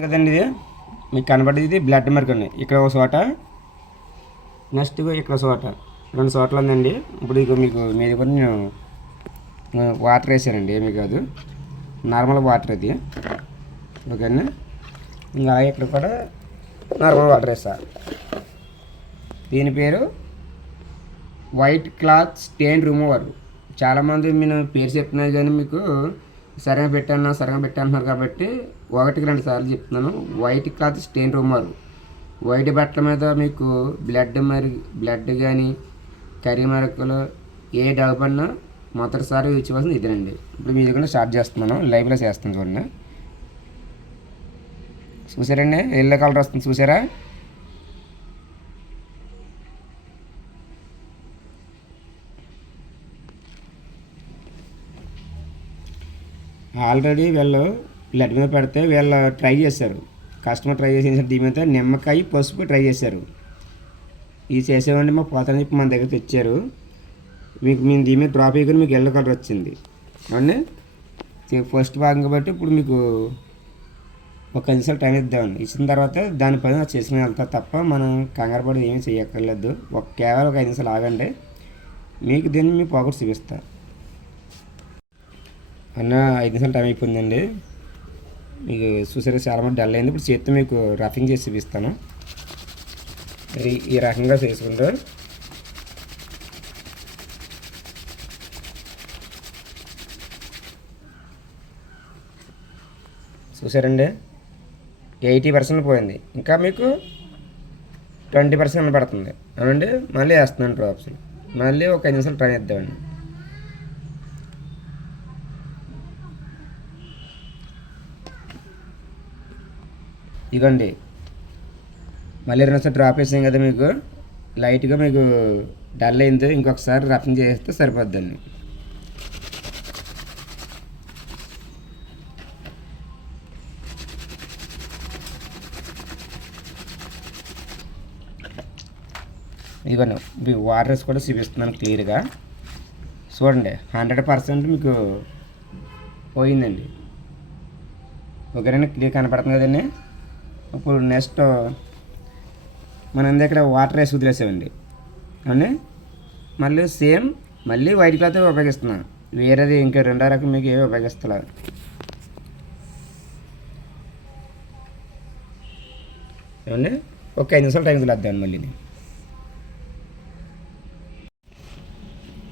కదండి ఇది మీకు కనబడేది బ్లడ్ మార్క్ అండి. ఇక్కడ ఒక చోట, నెక్స్ట్ ఇక్కడ చోట, రెండు చోట్ల ఉందండి. ఇప్పుడు ఇక మీకు మీద కూడా నేను వాటర్ వేసానండి, ఏమీ కాదు, నార్మల్ వాటర్ అది, ఓకేనా. ఇంకా అలాగే ఇక్కడ కూడా నార్మల్ వాటర్ వేసా. దీని పేరు వైట్ క్లాత్ స్టెయిన్ రిమూవర్. చాలామంది నేను పేరు చెప్తున్నారు కానీ మీకు సరిగా పెట్టాను కాబట్టి ఒకటికి రెండు సార్లు చెప్తున్నాను. White cloth strain remover. White బట్టల మీద మీకు బ్లడ్ కానీ కర్రీ మరకలు ఏ డబ్బన్నా మొదటిసారి యూజ్ చేయవలసింది ఇదేనండి. ఇప్పుడు మీరు కూడా స్టార్ట్ చేస్తున్నాను, లైవ్లో చేస్తాను చూడండి. చూసారండి, ఎల్లో కలర్ వస్తుంది చూసారా. ఆల్రెడీ వీళ్ళు బ్లడ్ మీద పెడితే వీళ్ళు ట్రై చేశారు, కస్టమర్ ట్రై చేసిన దీని మీద నిమ్మకాయ పసుపు ట్రై చేశారు. ఇది చేసేవాడిని మా పోతాని చెప్పి మన దగ్గర తెచ్చారు. మీకు మేము దీని మీద డ్రాప్ అయ్యి మీకు ఎల్లో కలర్ వచ్చింది అండి. ఫస్ట్ భాగం కాబట్టి ఇప్పుడు మీకు ఒక 5 నిమిషాలు టైం ఇద్దామండి. ఇచ్చిన తర్వాత దాని పైన చేసుకుని వెళ్తా తప్ప మనం కంగారు పడి ఏమీ చేయక్కర్లేదు. కేవలం ఒక 5 నిమిషాలు ఆగండి, మీకు దీన్ని మీ పాకెట్ చూపిస్తా అన్న. 5 నిమిషాలు టైం అయిపోయిందండి. మీకు చూసారా చాలామంది డల్ అయింది. ఇప్పుడు చేత్తో మీకు రఫింగ్ చేసి చూపిస్తాను. ఈ రకంగా చేసుకుంటూ చూసారండి, 80% పోయింది. ఇంకా మీకు 20% పడుతుంది అవునండి. మళ్ళీ వేస్తున్నాను డ్రాప్స్. మళ్ళీ ఒక 5 నిమిషాలు ట్రై చేద్దామండి. ఇదిగోండి, మళ్ళీ 2 నిమిషాలు డ్రాప్ వేసాం కదా, మీకు లైట్గా మీకు డల్ అయింది. ఇంకొకసారి రఫింగ్ చేస్తే సరిపోద్దండి. ఇదిగోండి, మీకు వాటర్స్ కూడా చూపిస్తున్నాను క్లియర్గా చూడండి. 100% మీకు పోయిందండి, ఓకేనండి. క్లియర్ కనపడుతుంది కదండి. ఇప్పుడు నెక్స్ట్ మనం దగ్గర వాటర్ వేసి వదిలేసామండి అండి. మళ్ళీ సేమ్ మళ్ళీ వైట్ క్లాత్ ఉపయోగిస్తున్నాను, వేరేది ఇంకా రెండో రకం మీకు ఏమి ఉపయోగిస్తా. ఏమండి ఒక 5 నిమిషాలు టైం వదిలేద్దామండి. మళ్ళీ నేను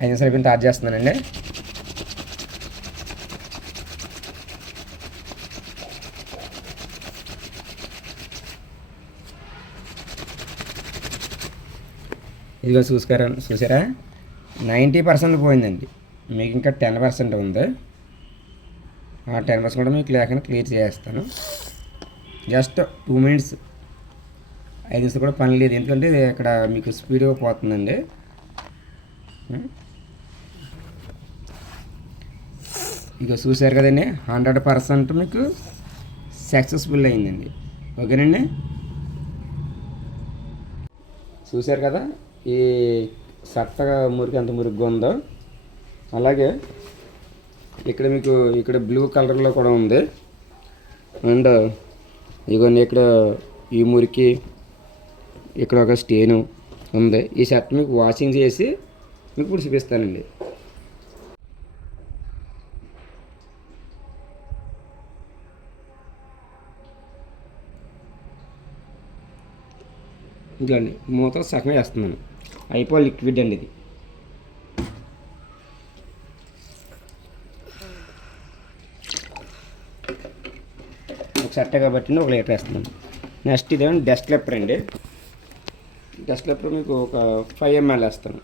5 నిమిషాలు అయిపోయిన స్టార్ట్ చేస్తున్నానండి. ఇదిగో చూసారా 90% పోయిందండి. మీకు ఇంకా 10% ఉంది. ఆ 10% కూడా మీకు లేకుండా క్లియర్ చేస్తాను. జస్ట్ 2 మినిట్స్, 5 నిమిషాలు కూడా పని లేదు, ఎందుకంటే ఇక్కడ మీకు స్పీడ్గా పోతుందండి. ఇక చూసారు కదండి, 100% మీకు సక్సెస్ఫుల్ అయిందండి, ఓకేనండి. చూసారు కదా ఈ సత్తగా మురికి ఎంత మురిగ్గా ఉందో. అలాగే ఇక్కడ బ్లూ కలర్లో కూడా ఉంది. అండ్ ఇగోండి, ఇక్కడ ఈ మురికి, ఇక్కడ ఒక స్టెయిన్ ఉంది. ఈ షర్ట్ మీకు వాషింగ్ చేసి మీకు ఇప్పుడు చూపిస్తానండి. ఇదిగోండి, మూత సగం వేస్తున్నాను. అయిపోయి లిక్విడ్ అండి ఇది. ఒక షర్ట్ కాబట్టి 1 లీటర్ వేస్తున్నాను. నెక్స్ట్ ఇదేమో డస్ట్ క్లిప్పర్ అండి. డస్ట్ క్లిప్పర్ మీకు ఒక 5 ml వేస్తాను.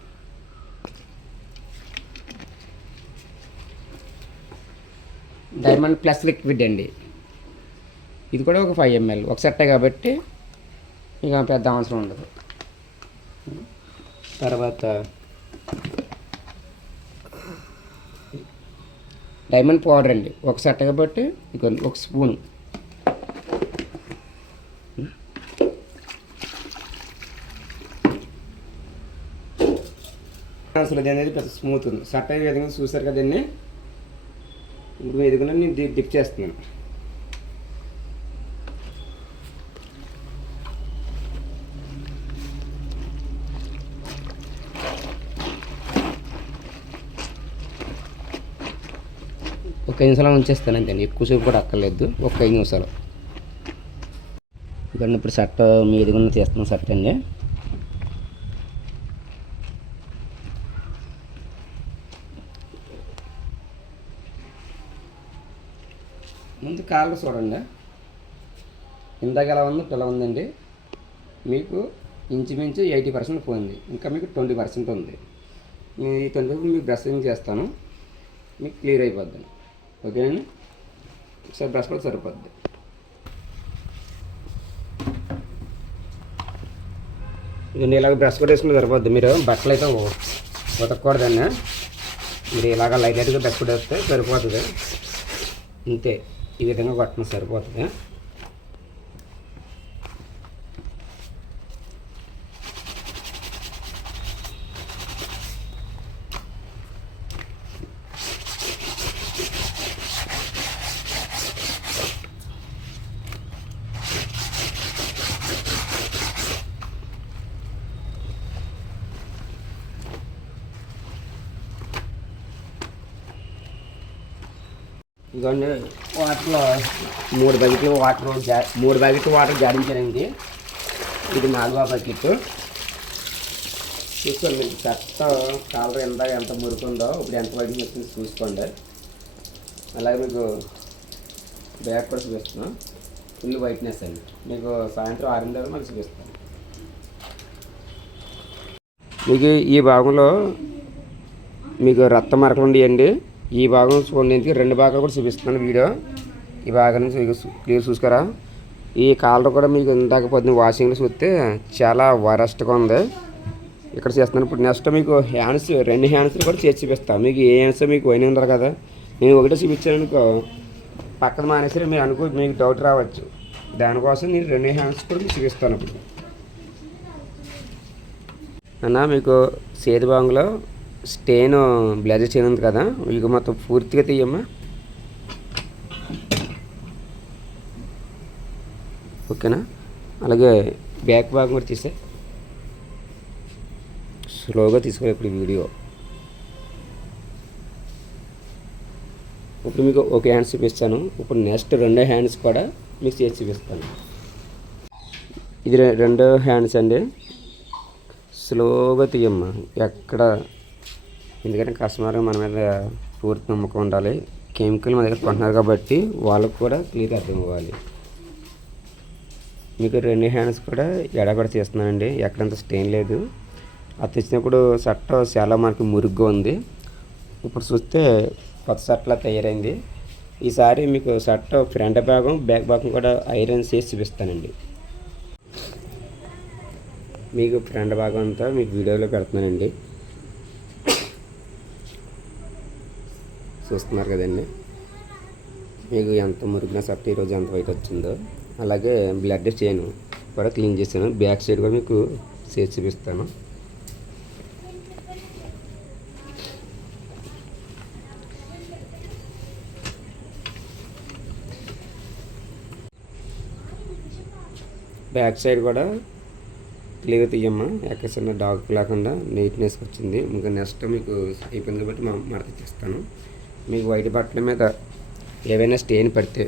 డైమండ్ ప్లస్ లిక్విడ్ అండి, ఇది కూడా ఒక 5 ml. ఒక షర్ట్ కాబట్టి ఇక పెద్ద అవసరం ఉండదు. తర్వాత డైమండ్ పౌడర్ అండి, ఒక సెట్ కాబట్టి ఇక 1 స్పూన్. అసలు అనేది పెద్ద స్మూత్ ఉంది. సెట్ అయ్యే విధంగా చూసారు కదండి. ఇప్పుడు ఎదుగున నేను డిప్ చేస్తున్నాను. ఒక 5 నిమిషాలు ఉంచేస్తాను అంతే, ఎక్కువసేపు కూడా అక్కర్లేదు, ఒక 5 నిమిషాలు. ఇదిగోండి ఇప్పుడు షర్ట్ మీదిగా తీస్తున్నాం షర్ట్ అండి. ముందు కాళ్ళు చూడండి, ఇందాక ఎలా ఉందో ఇలా ఉందండి. మీకు ఇంచుమించు 80% పోయింది, ఇంకా మీకు 20% ఉంది. ఈ 20% మీకు బ్రషింగ్ చేస్తాను, మీకు క్లియర్ అయిపోద్ది. ఓకేనండి, ఒకసారి బ్రష్ కూడా సరిపోద్ది. ఇది ఇలాగ బ్రష్ కూడా వేసుకుంటే సరిపోద్ది. మీరు బట్టలు అయితే ఉతకూడదండి, మీరు ఇలాగ లైట్గా బ్రష్ కూడా వేస్తే సరిపోతుంది అంతే. ఈ విధంగా కొట్టడం సరిపోతుంది. ఇదిగోండి వాటర్లో 3 బకెట్లు వాటర్ జాడించానండి. ఇది 4వ బకెట్. చూసుకోండి, మీకు చెత్త కాలర్ ఎంత మురుకుందో ఇప్పుడు ఎంత వైట్ వచ్చింది చూసుకోండి. అలాగే మీకు బ్యాక్ కూడా చూపిస్తున్నాం, ఫుల్ వైట్నెస్ అండి. మీకు సాయంత్రం 6 మళ్ళీ చూపిస్తాను. మీకు ఈ భాగంలో మీకు రక్త మరకలు ఉండేయండి. ఈ భాగం చూడండి, 2 భాగాలు కూడా చూపిస్తున్నాను వీడియో. ఈ భాగం నుంచి క్లియర్ చూసుకోరా. ఈ కాలర్ కూడా మీకు ఇందాక పొద్దున్న వాషింగ్లో చూస్తే చాలా వరస్ట్గా ఉంది. ఇక్కడ చేస్తున్నాను. ఇప్పుడు నెక్స్ట్ మీకు హ్యాండ్స్, 2 హ్యాండ్స్ కూడా చేసి చూపిస్తాను. మీకు ఏ హ్యాండ్స్ మీకు పోయిన ఉండరు కదా, నేను ఒకటే చూపించాను అనుకో పక్కన మానేసరి మీరు మీకు డౌట్ రావచ్చు. దానికోసం నేను 2 హ్యాండ్స్ కూడా మీకు చూపిస్తాను. ఇప్పుడు అన్న మీకు చేతి భాగంలో స్టెయిన్ బ్లేజర్ చైన్ ఉంది కదా, మీకు మొత్తం పూర్తిగా తీయమ్మా. ఓకేనా, అలాగే బ్యాక్ భాగం కూడా తీసే, స్లోగా తీసుకోవాలి ఇప్పుడు వీడియో. ఇప్పుడు మీకు ఒక హ్యాండ్స్ చూపిస్తాను. ఇప్పుడు నెక్స్ట్ 2 హ్యాండ్స్ కూడా మీకు చేసి చూపిస్తాను. ఇది 2 హ్యాండ్స్ అండి, స్లోగా తీయమ్మా. ఎక్కడ, ఎందుకంటే కస్టమర్ మన మీద పూర్తి నమ్మకం ఉండాలి. కెమికల్ మన దగ్గర కొంటున్నారు కాబట్టి వాళ్ళకు కూడా క్లియర్ అర్థం అవ్వాలి. మీకు 2 హ్యాండ్స్ కూడా ఎడ కూడా తీస్తున్నానండి, ఎక్కడంత స్టెయిన్ లేదు. అది తెచ్చినప్పుడు షర్ట్ చాలా మనకి మురుగ్గా ఉంది. ఇప్పుడు చూస్తే కొత్త షర్ట్లా తయారైంది. ఈసారి మీకు షర్ట్ ఫ్రంట్ భాగం బ్యాక్ భాగం కూడా ఐరన్ చేసి చూపిస్తానండి. మీకు ఫ్రంట్ భాగం అంతా మీకు వీడియోలో పెడుతున్నానండి, చూస్తున్నారు కదండి. మీకు ఎంత మురిగిన షర్ట్ ఈరోజు ఎంత వైట్ వచ్చిందో. అలాగే బ్లడ్ చైన్ కూడా క్లీన్ చేశాను. బ్యాక్ సైడ్ కూడా మీకు చేసి చూపిస్తాను. బ్యాక్ సైడ్ కూడా క్లియర్ తీయమ్మా, ఎక్కడ చిన్న డార్క్ లేకుండా నీట్నెస్కి వచ్చింది. ఇంకా నెక్స్ట్ మీకు అయిపోయింది కాబట్టి మడత చేస్తాను. మీకు వైట్ బట్టల మీద ఏవైనా స్టెయిన్ పడితే